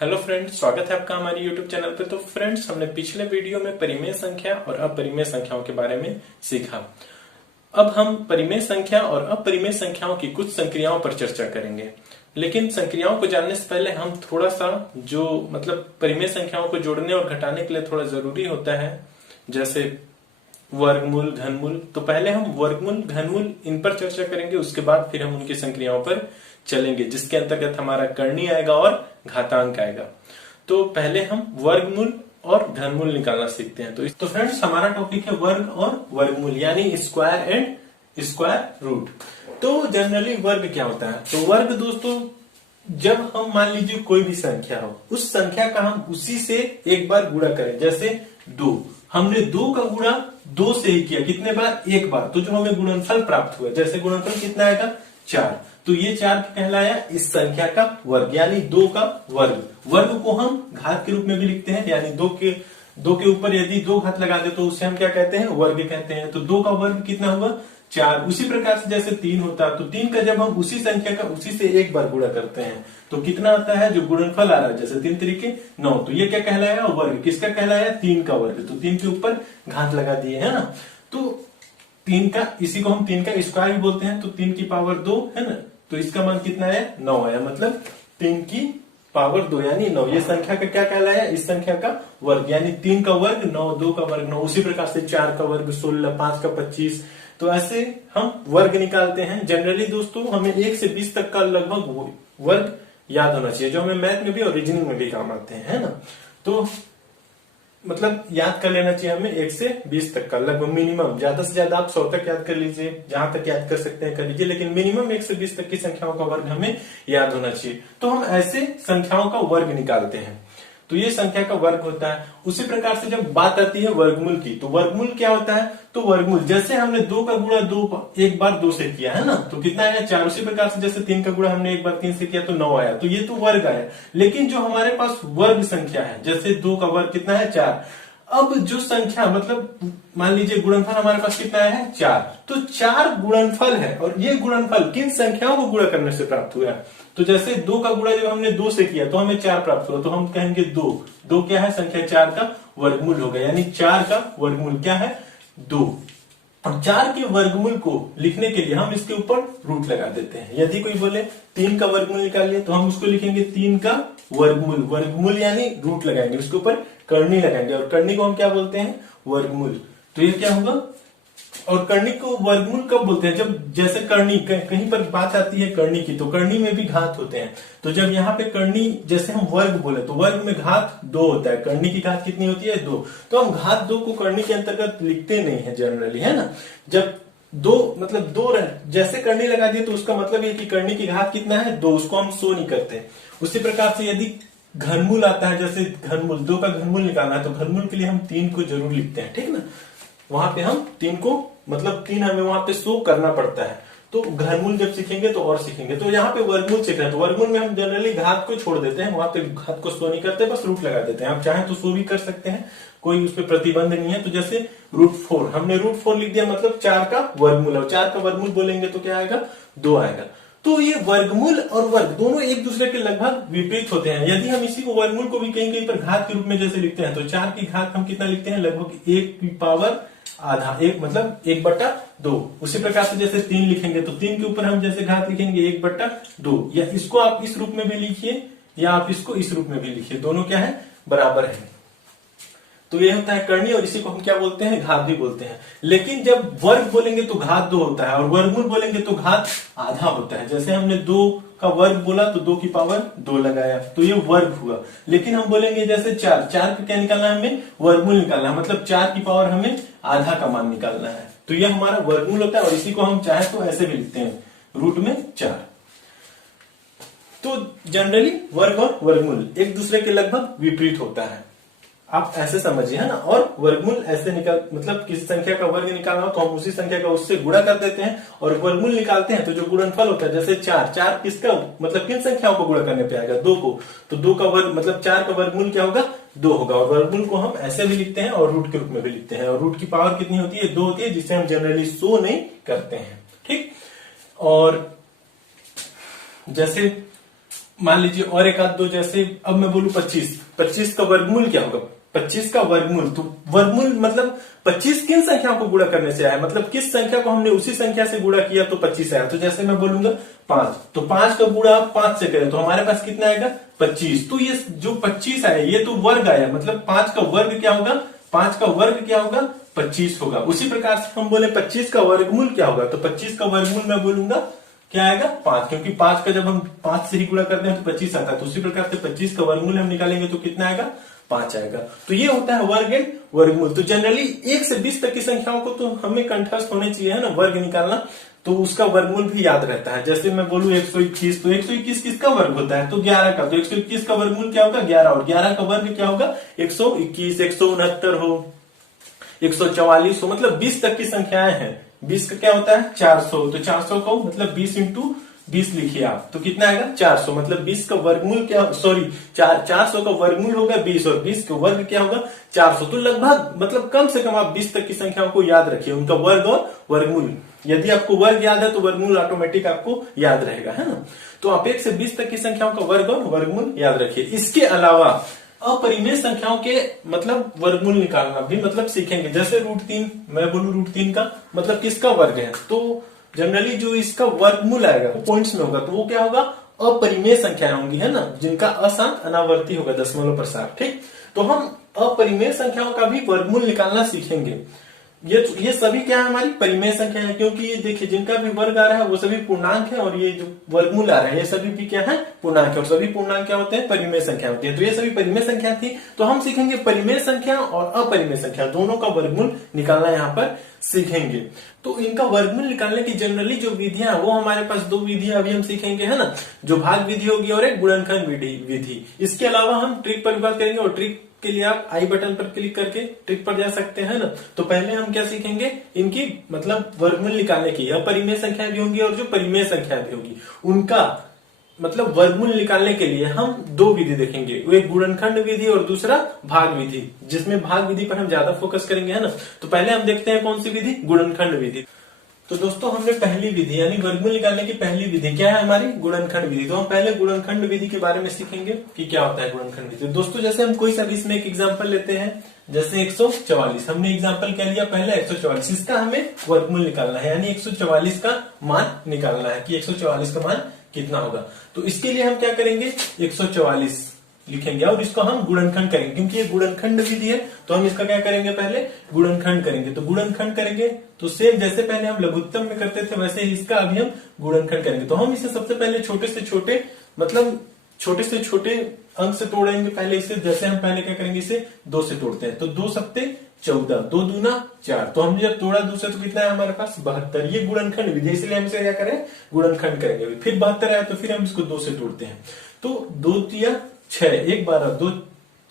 Hello friends, स्वागत है आपका हमारे यूट्यूब चैनल पे। तो फ्रेंड्स, हमने पिछले वीडियो में परिमेय संख्या और अपरिमेय संख्याओं के बारे में सीखा। अब हम परिमेय संख्या और अपरिमेय संख्याओं की कुछ संक्रियाओं पर चर्चा करेंगे। लेकिन संक्रियाओं को जानने से पहले हम थोड़ा सा जो परिमेय संख्याओं को जोड़ने और घटाने के लिए थोड़ा जरूरी होता है, जैसे वर्गमूल, घनमूल। तो पहले हम वर्गमूल, घनमूल इन पर चर्चा करेंगे, उसके बाद फिर हम उनकी संक्रियाओं पर चलेंगे, जिसके अंतर्गत हमारा करनी आएगा और घातांक आएगा। तो पहले हम वर्गमूल और घनमूल निकालना सीखते हैं। तो फ्रेंड्स, हमारा टॉपिक है वर्ग और वर्गमूल, यानी स्क्वायर एंड स्क्वायर रूट। तो जनरली वर्ग क्या होता है? तो वर्ग दोस्तों, जब हम मान लीजिए कोई भी संख्या हो, उस संख्या का हम उसी से एक बार गुणा करें। जैसे 2, हमने 2 का गुणा 2 से ही किया, कितने बार? एक बार। तो जो हमें गुणनफल प्राप्त हुआ, जैसे गुणनफल कितना आएगा? 4। तो ये 4 कहलाया इस संख्या का वर्ग, यानी 2 का वर्ग। वर्ग को हम घात के रूप में भी लिखते हैं, यानी 2 के ऊपर यदि 2 घात लगा दे तो उसे हम क्या कहते हैं? वर्ग कहते हैं। तो 2 का वर्ग कितना हुआ? 4। उसी प्रकार से जैसे 3 होता, तो 3 का जब हम उसी संख्या का उसी से एक बार गुणा करते हैं तो कितना आता है? जो गुणनफल आ रहा है, जैसे 3 तरीके 9, तो ये क्या कहलाया? वर्ग। किसका कहलाया? 3 का वर्ग। तो 3 के ऊपर घात लगा दिए, है ना। तो 3 का, इसी को हम 3 का स्क्वायर भी बोलते हैं। तो 3 की पावर 2 है ना, तो इसका मान कितना है? 9 आया, मतलब 3 की पावर 2 यानी 9। ये संख्या का क्या कहलाया? इस संख्या का वर्ग, यानी 3 का वर्ग 9, 2 का वर्ग 9। उसी प्रकार से 4 का वर्ग 16, 5 का 25। तो ऐसे हम वर्ग निकालते हैं। जनरली दोस्तों, हमें 1 से 20 तक का लगभग वर्ग याद होना चाहिए, जो हमें मैथ में भी और रीजनिंग में भी काम आते हैं, है ना। तो याद कर लेना चाहिए हमें 1 से 20 तक का लगभग मिनिमम। ज्यादा से ज्यादा आप 100 तक याद कर लीजिए, जहां तक याद कर सकते हैं कर लीजिए, लेकिन मिनिमम 1 से 20 तक की संख्याओं का वर्ग हमें याद होना चाहिए। तो हम ऐसे संख्याओं का वर्ग निकालते हैं, तो ये संख्या का वर्ग होता है। उसी प्रकार से जब बात आती है वर्गमूल की, तो वर्गमूल क्या होता है? तो वर्गमूल, जैसे हमने 2 का गुणा 2 एक बार 2 से किया है ना, तो कितना आया? 4। उसी प्रकार से जैसे 3 का गुणा हमने एक बार 3 से किया तो 9 आया। तो ये तो वर्ग आया। लेकिन जो हमारे पास वर्ग संख्या है, जैसे 2 का वर्ग कितना है? 4। अब जो संख्या मान लीजिए गुणनफल हमारे पास कितना है? 4। तो 4 गुणनफल है, और ये गुणनफल किन संख्याओं को गुणा करने से प्राप्त हुआ है? तो जैसे 2 का गुणा जब हमने 2 से किया तो हमें 4 प्राप्त हुआ, तो हम कहेंगे 2 क्या है? संख्या 4 का वर्गमूल होगा, यानी 4 का वर्गमूल क्या है? 2। और 4 के वर्गमूल को लिखने के लिए हम इसके ऊपर रूट लगा देते हैं। यदि कोई बोले 3 का वर्गमूल निकालिए, तो हम उसको लिखेंगे 3 का वर्गमूल। वर्गमूल यानी रूट लगाएंगे, उसके ऊपर करनी लगाएंगे, और करनी को हम क्या बोलते हैं? वर्गमूल। तो ये क्या होगा? और करनी को वर्गमूल कब बोलते हैं? जब जैसे करनी कहीं पर बात आती है करनी की, तो करनी में भी घात होते हैं। तो जब यहाँ पे करनी, जैसे हम वर्ग बोले, तो वर्ग में घात 2 होता है। करनी की घात कितनी होती है? 2। तो हम घात 2 को करनी के अंतर्गत लिखते नहीं है जनरली, है ना। जब 2 जैसे करनी लगा दी तो उसका मतलब ये कि करनी की घात कितना है? 2। उसको हम शो नहीं करते। उसी प्रकार से यदि घनमूल आता है, जैसे घनमूल 2 का घनमूल निकालना है, तो घनमूल के लिए हम 3 को जरूर लिखते हैं, ठीक ना। वहां पे हम 3 को 3 हमें वहां पे शो करना पड़ता है। तो घनमूल जब सीखेंगे तो और सीखेंगे। तो यहाँ पे वर्गमूल सीख रहे हैं, तो वर्गमूल में हम जनरली घात को छोड़ देते हैं, वहां पे घात को शो नहीं करते, बस रूट लगा देते हैं। आप चाहें तो शो भी कर सकते हैं, कोई उस पर प्रतिबंध नहीं है। तो जैसे √4 हमने √4 लिख दिया, मतलब 4 का वर्गमूल, और 4 का वर्गमूल बोलेंगे तो क्या आएगा? 2 आएगा। तो ये वर्गमूल और वर्ग दोनों एक दूसरे के लगभग विपरीत होते हैं। यदि हम इसी को वर्गमूल को भी कहीं कहीं पर घात के रूप में जैसे लिखते हैं, तो 4 की घात हम कितना लिखते हैं? लगभग 1 की पावर आधा, 1/2। उसी प्रकार से जैसे 3 लिखेंगे, तो 3 के ऊपर हम जैसे घात लिखेंगे 1/2, या इसको आप इस रूप में भी लिखिए या आप इसको इस रूप में भी लिखिए, दोनों क्या है? बराबर है। तो ये होता है करनी, और इसी को हम क्या बोलते हैं? घात भी बोलते हैं। लेकिन जब वर्ग बोलेंगे तो घात 2 होता है, और वर्गमूल बोलेंगे तो घात आधा होता है। जैसे हमने 2 का वर्ग बोला तो 2 की पावर 2 लगाया, तो ये वर्ग हुआ। लेकिन हम बोलेंगे जैसे 4 का क्या निकालना है? हमें वर्गमूल निकालना है, मतलब 4 की पावर हमें आधा का मान निकालना है। तो ये हमारा वर्गमूल होता है, और इसी को हम चाहे तो ऐसे भी लिखते हैं, √4। तो जनरली वर्ग और वर्गमूल एक दूसरे के लगभग विपरीत होता है, आप ऐसे समझिए, है ना। और वर्गमूल ऐसे किसी संख्या का वर्ग निकालना हो तो हम उसी संख्या का उससे गुणा कर देते हैं, और वर्गमूल निकालते हैं तो जो गुणनफल होता है, जैसे 4 किसका किन संख्याओं को गुणा करने पे आएगा? 2 को। तो 2 का वर्ग 4 का वर्गमूल क्या होगा? 2 होगा। और वर्गमूल को हम ऐसे भी लिखते हैं और रूट के रूप में भी लिखते हैं, और रूट की पावर कितनी होती है? 2 होती है, जिसे हम जनरली शो नहीं करते हैं, ठीक। और जैसे मान लीजिए और एक आध दो, जैसे अब मैं बोलूं 25, 25 का वर्गमूल क्या होगा? 25 का वर्गमूल, तो वर्गमूल मतलब 25 किन संख्याओं को गुणा करने से आया, मतलब किस संख्या को हमने उसी संख्या से गुणा किया तो 25 आया। तो जैसे मैं बोलूंगा 5, तो 5 का गुणा 5 से करें तो हमारे पास कितना आएगा? 25। तो ये जो 25 आया ये तो वर्ग आया, मतलब 5 का वर्ग क्या होगा? 5 का वर्ग क्या होगा? 25 होगा। उसी प्रकार से हम बोले 25 का वर्गमूल क्या होगा, तो 25 का वर्गमूल मैं बोलूंगा क्या आएगा? 5, क्योंकि 5 का जब हम 5 से ही गुणा करते हैं तो 25 आता है। तो उसी प्रकार से 25 का वर्गमूल हम निकालेंगे तो कितना आएगा? 5 आएगा। तो ये होता है वर्ग एंड वर्गमूल। तो जनरली 1 से 20 तक की संख्याओं को तो हमें कंठस्थ होने चाहिए, है ना, वर्ग निकालना, तो उसका वर्गमूल भी याद रहता है। जैसे मैं बोलूं 121, तो 121 किसका वर्ग होता है? तो 11 का। तो 121 का वर्गमूल क्या होगा? 11, और 11 का वर्ग क्या होगा? 121, 169 हो, 144 हो, मतलब 20 तक की संख्याएं हैं। 20 का क्या होता है? 400। तो 400 को मतलब 20 इंटू 20 लिखिए आप, तो कितना आएगा? 400। मतलब 20 का वर्गमूल क्या, सॉरी 400 का वर्गमूल होगा 20 और 20 का वर्ग क्या होगा? 400। तो लगभग मतलब कम से कम आप 20 तक की संख्याओं को याद रखिए, उनका वर्ग और वर्गमूल। यदि आपको वर्ग याद है तो वर्गमूल ऑटोमेटिक आपको याद रहेगा, है ना। तो आप 1 से 20 तक की संख्याओं का वर्ग और वर्गमूल याद रखिए। इसके अलावा अपरिमेय संख्याओं के मतलब वर्गमूल निकालना भी मतलब सीखेंगे। जैसे √3, मैं बोलूं √3 का मतलब किसका वर्ग है, तो जनरली जो इसका वर्गमूल आएगा वो पॉइंट्स में होगा, तो वो क्या होगा? अपरिमेय संख्याएं होंगी, है ना, जिनका अशांत अनावर्ती होगा दशमलव प्रसार। ठीक, तो हम अपरिमेय संख्याओं का भी वर्गमूल निकालना सीखेंगे। ये सभी क्या है? हमारी परिमेय संख्या है, क्योंकि ये देखिए जिनका भी वर्ग आ रहा है वो सभी पूर्णांक है, और ये जो वर्गमूल आ रहा है ये सभी भी क्या है? पूर्णांक है, और सभी पूर्णांक क्या होते हैं? परिमेय संख्या होती है। तो ये सभी परिमेय संख्या थी, तो हम सीखेंगे परिमेय संख्या और अपरिमेय संख्या दोनों का वर्गमूल निकालना यहाँ पर सीखेंगे। तो इनका वर्गमूल निकालने की जनरली जो विधियां, वो हमारे पास 2 विधियां अभी हम सीखेंगे, है ना, जो भाग विधि होगी और एक गुणनखंड विधि। इसके अलावा हम ट्रिक पर भी बात करेंगे, और ट्रिक के लिए आप आई बटन पर क्लिक करके ट्रिक पर जा सकते हैं ना। तो पहले हम क्या सीखेंगे? इनकी मतलब वर्गमूल निकालने की अपरिमेय संख्या भी होंगी और जो परिमेय संख्या भी होगी उनका मतलब वर्गमूल निकालने के लिए हम 2 विधि देखेंगे, एक गुणनखंड विधि और दूसरा भाग विधि, जिसमें भाग विधि पर हम ज्यादा फोकस करेंगे, है ना। तो पहले हम देखते हैं कौन सी विधि? गुणनखंड विधि। तो दोस्तों हमने पहली विधि यानी वर्गमूल निकालने की पहली विधि क्या है? हमारी गुणनखंड विधि। तो हम पहले गुणनखंड विधि के बारे में सीखेंगे कि क्या होता है गुणनखंड विधि। दोस्तों जैसे हम कोई सा भी इसमें एक एग्जांपल लेते हैं, जैसे 144, हमने एग्जांपल क्या लिया? पहले 144, इसका हमें वर्गमूल निकालना है, यानी 144 का मान निकालना है कि 144 का मान कितना होगा। तो इसके लिए हम क्या करेंगे? 144 लिखेंगे और इसको हम गुणनखंड करेंगे, क्योंकि ये गुणनखंड विधि है। तो हम इसका क्या करेंगे? पहले गुणनखंड करेंगे। तो गुणनखंड करेंगे तो सेम जैसे पहले हम लघुत्तम में करते थे वैसे ही इसका अभी हम गुणनखंड करेंगे। तो हम इसे सबसे पहले छोटे से छोटे मतलब छोटे से छोटे अंक से तोड़ेंगे पहले इसे। जैसे हम पहले क्या करेंगे? इसे 2 से तोड़ते हैं, तो 2 सत्ते 14, 2 दूना 4। तो हमने जब तोड़ा 2 से तो कितना है हमारे पास? 72। ये गुणनखंड विधि, इसलिए हम इसे क्या करें? गुणनखंड करेंगे। फिर 72 आया तो फिर हम इसको 2 से तोड़ते हैं, तो 2 तिया 6, 1 12, 2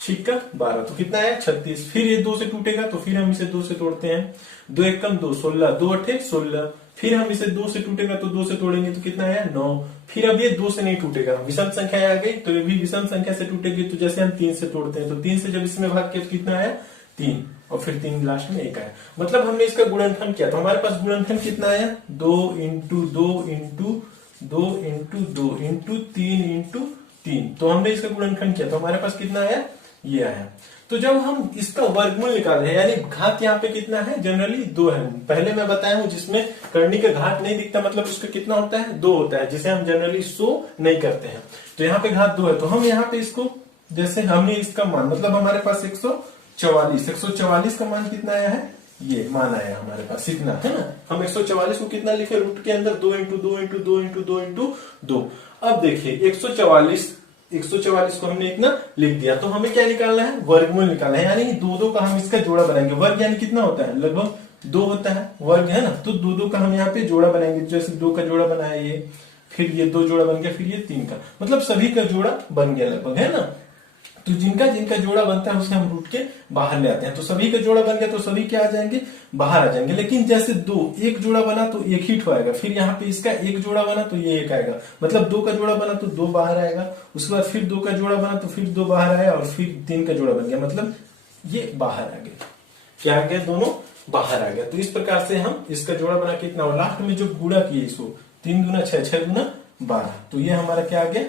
छिक्का 12, तो कितना है? 36। फिर ये 2 से टूटेगा तो फिर हम इसे 2 से तोड़ते हैं, 2 1 2, 16, 2 8 16। फिर हम इसे 2 से टूटेगा तो 2 से तोड़ेंगे तो कितना है? 9। फिर अब ये 2 से नहीं टूटेगा, विषम संख्या आ गई तो ये भी विषम संख्या से टूटेगी। तो जैसे हम 3 से तोड़ते हैं तो 3 से जब इसमें भाग किया तो कितना आया? 3, और फिर 3 लास्ट में 1 आया। मतलब हमने इसका गुणनखंड किया तो हमारे पास गुणनखंड कितना आया? 2 into 2 into 2 into 2 into 3 into 3। तो हमने इसका गुणनखंड किया तो हमारे पास कितना आया? ये आया। तो जब हम इसका वर्गमूल निकाल रहे हैं, यानी घात यहाँ पे कितना है? जनरली 2 है। पहले मैं बताया हूं जिसमें करनी का घात नहीं दिखता मतलब उसका कितना होता है? 2 होता है, जिसे हम जनरली 100 नहीं करते हैं। तो यहाँ पे घात 2 है, तो हम यहाँ पे इसको जैसे हमने इसका मान मतलब हमारे पास 144 का मान कितना आया है? ये मान आया हमारे पास, इतना है ना। हम 144 को कितना लिखे? रूट के अंदर 2 इंटू 2 इंटू 2 इंटू 2 इंटू 2। अब देखिए 144 को हमने इतना लिख दिया, तो हमें क्या निकालना है? वर्गमूल निकालना है, यानी 2 का हम इसका जोड़ा बनाएंगे। वर्ग यानी कितना होता है? लगभग 2 होता है वर्ग, है ना। तो 2 का हम यहाँ पे जोड़ा बनाएंगे, जैसे 2 का जोड़ा बनाया ये, फिर ये 2 जोड़ा बन गया, फिर ये 3 का, मतलब सभी का जोड़ा बन गया लगभग, है ना। तो जिनका जिनका जोड़ा बनता है उसे हम रूट के बाहर ले आते हैं। तो सभी का जोड़ा बन गया तो सभी क्या आ जाएंगे? बाहर आ जाएंगे। लेकिन जैसे 2 एक जोड़ा बना तो एक ही ठो आएगा, फिर यहाँ पे इसका एक जोड़ा बना तो ये एक आएगा, मतलब 2 का जोड़ा बना तो 2 बाहर आएगा, उसके बाद फिर 2 का जोड़ा बना तो फिर 2 बाहर आया, और फिर 3 का जोड़ा बन गया, मतलब ये बाहर आ गया। क्या आ गया? दोनों बाहर आ गया। तो इस प्रकार से हम इसका जोड़ा बना के इतना, लास्ट में जो गुणा किए इसको 3 दूना 6, 6 दूना 12, तो ये हमारा क्या आ गया?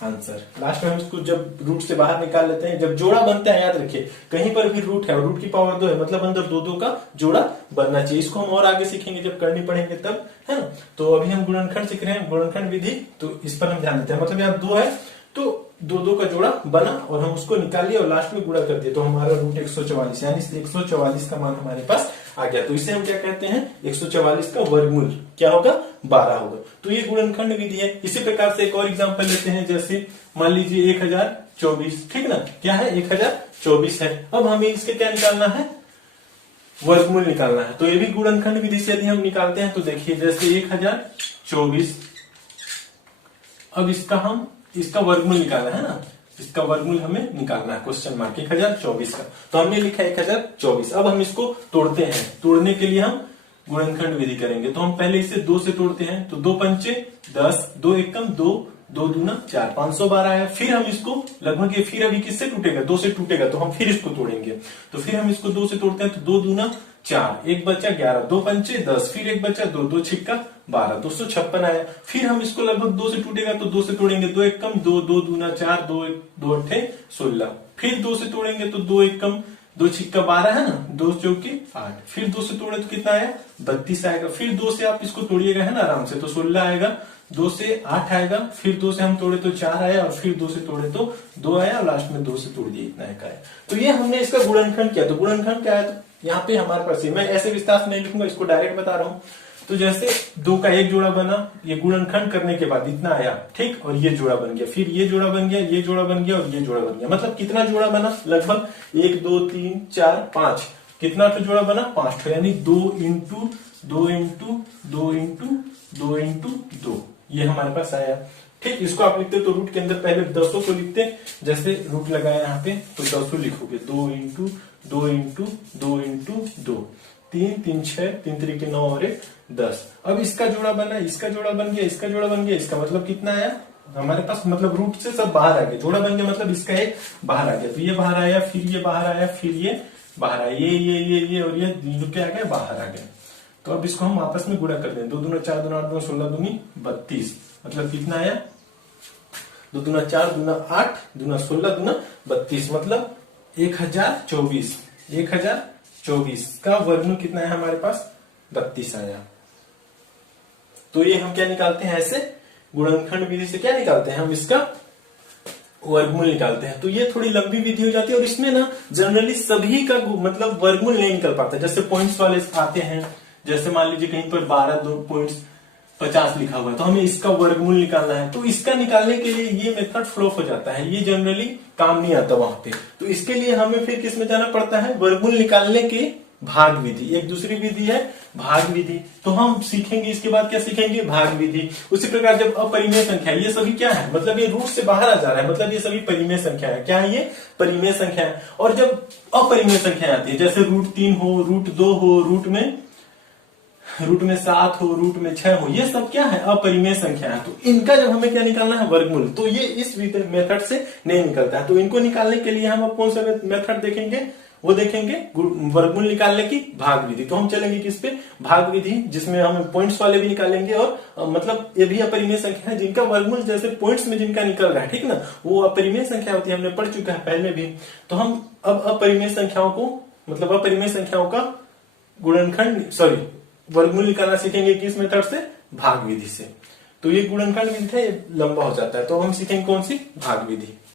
आंसर। लास्ट में हम इसको जब रूट से बाहर निकाल लेते हैं, जब जोड़ा बनता है, याद रखिए कहीं पर भी रूट है और रूट की पावर 2 है, मतलब अंदर दो का जोड़ा बनना चाहिए। इसको हम और आगे सीखेंगे जब करनी पड़ेंगे तब, है ना। तो अभी हम गुणनखंड सीख रहे हैं, गुणनखंड विधि, तो इस पर हम ध्यान देते हैं। मतलब यहाँ 2 है तो दो का जोड़ा बना और हम उसको निकाल लिया और लास्ट में गुणा कर दिया, तो हमारा रूट 144 यानी 144 का मान हमारे पास आ गया। तो इसे हम क्या कहते हैं, 144 का वर्गमूल क्या होगा, 12 होगा। तो ये गुणनखंड विधि है। इसी प्रकार से एक और एग्जांपल लेते हैं, जैसे मान लीजिए 1024, ठीक ना, क्या है 1024 है। अब हमें इसके क्या निकालना है, वर्गमूल निकालना है। तो ये भी गुणनखंड विधि से यदि हम निकालते हैं तो देखिए जैसे 1024, अब इसका वर्गमूल निकालना है ना, इसका वर्गमूल हमें निकालना है, क्वेश्चन मार्क 1024 का। तो हमने लिखा 1024। अब हम इसको तोड़ते हैं, तोड़ने के लिए हम गुणनखंड विधि करेंगे। तो हम पहले इसे 2 से तोड़ते हैं, तो 2 पंचे 10, 2 एकम 2, 2 दूना 4, 512 आया। फिर हम इसको लगभग, फिर अभी किससे टूटेगा, 2 से टूटेगा, तो हम फिर इसको तोड़ेंगे। तो फिर हम इसको 2 से तोड़ते हैं, तो 2 दूना 4, 1 बचा 11, 2 पंचे 10, फिर 1 बचा 2, 2 छिक्का 12, 256 आया। फिर हम इसको लगभग 2 से टूटेगा तो 2 से तोड़ेंगे, 2 एकम 2, 2 दूना 4, 2 अट्ठे 16। फिर 2 से तोड़ेंगे तो 2 एकम 2 छिक्का 12 है ना, 2 चौके 8। फिर 2 से तोड़े तो कितना आया, 32 आएगा। फिर 2 से आप इसको तोड़िएगा है ना आराम से, तो 16 आएगा। 2 से 8 आएगा, फिर 2 से हम तोड़े तो 4 आया, और फिर 2 से तोड़े तो 2 आया, और लास्ट में 2 से तोड़ दिए, इतना एक आया। तो ये हमने इसका गुणनखंड किया। तो गुणनखंड क्या है, तो यहाँ पे हमारे पास, मैं ऐसे विस्तार से नहीं लिखूंगा, इसको डायरेक्ट बता रहा हूँ। तो जैसे 2 का एक जोड़ा बना, ये गुणनखंड करने के बाद इतना आया, ठीक, और ये जोड़ा बन गया, फिर ये जोड़ा बन गया, ये जोड़ा बन गया, और ये जोड़ा बन गया। मतलब कितना जोड़ा बना, लगभग 1 2 3 4 5, कितना तो जोड़ा बना, 5, यानी 2 इंटू 2 इंटू 2 इंटू 2 इंटू 2, ये हमारे पास आया। ठीक, इसको आप लिखते तो रूट के अंदर पहले 10 को लिखते, जैसे रूट लगाया यहाँ पे तो 10 लिखोगे, 2 इंटू 2 इंटू 2 इंटू 2, 3 3 6, 3 3 के 9 और 1 10। अब इसका जोड़ा बना, इसका जोड़ा बन गया, इसका जोड़ा बन गया, इसका मतलब कितना आया हमारे पास, मतलब रूट से सब बाहर आ गया, जोड़ा बन गया, मतलब इसका एक बाहर आ गया। तो ये बाहर आया, फिर ये बाहर आया, फिर ये बाहर आया, ये और ये क्या आ गया, बाहर आ गया। तो अब इसको हम आपस में गुणा कर दें, 2 दूना 4 दूना 8 दूना 16 दूनी 32, मतलब कितना आया, 2 दूना 4 दूना 8 दूना 16 दूना 32, मतलब 1024 का वर्गमूल कितना है हमारे पास, 32 आया। तो ये हम क्या निकालते हैं, ऐसे गुणनखंड विधि से क्या निकालते हैं, हम इसका वर्गमूल निकालते हैं। तो ये थोड़ी लंबी विधि हो जाती है, और इसमें ना जनरली सभी का मतलब वर्गमूल नहीं निकल पाता। जैसे पॉइंट्स वाले आते हैं, जैसे मान लीजिए कहीं पर 12.50 लिखा हुआ है, तो हमें इसका वर्गमूल निकालना है। तो इसका निकालने के लिए ये मेथड फ्लॉप हो जाता है, ये जनरली काम नहीं आता वहां पे। तो इसके लिए हमें फिर किस में जाना पड़ता है, वर्गमूल निकालने के भाग विधि। एक दूसरी विधि है भाग विधि, तो हम सीखेंगे इसके बाद क्या सीखेंगे, भाग विधि। उसी प्रकार जब अपरिमेय संख्या, ये सभी क्या है, मतलब ये रूट से बाहर आ जा रहा है, मतलब ये सभी परिमेय संख्या है। क्या है ये, परिमेय संख्या है। और जब अपरिमेय संख्या आती है, जैसे √3 हो, √2 हो, रूट में 7 हो, रूट में 6 हो, ये सब क्या है, अपरिमेय संख्या है। तो इनका जब हमें क्या निकालना है, वर्गमूल, तो ये इस मेथड से नहीं निकलता है। तो इनको निकालने के लिए हम अब कौन सा मेथड देखेंगे, वो देखेंगे वर्गमूल निकालने की भाग विधि। तो हम चलेंगे किस पे, भाग विधि, जिसमें हम पॉइंट्स वाले भी निकालेंगे, और मतलब ये भी अपरिमेय संख्या है जिनका वर्गमूल जैसे पॉइंट्स में जिनका निकल रहा है, ठीक ना, वो अपरिमेय संख्या होती है, हमने पढ़ चुका है पहले भी। तो हम अब अपरिमेय संख्याओं को, मतलब अपरिमेय संख्याओं का वर्गमूल निकालना सीखेंगे किस मेथड से, भाग विधि से। तो ये गुणनखंड विधि है, लंबा हो जाता है, तो हम सीखेंगे कौन सी, भाग विधि।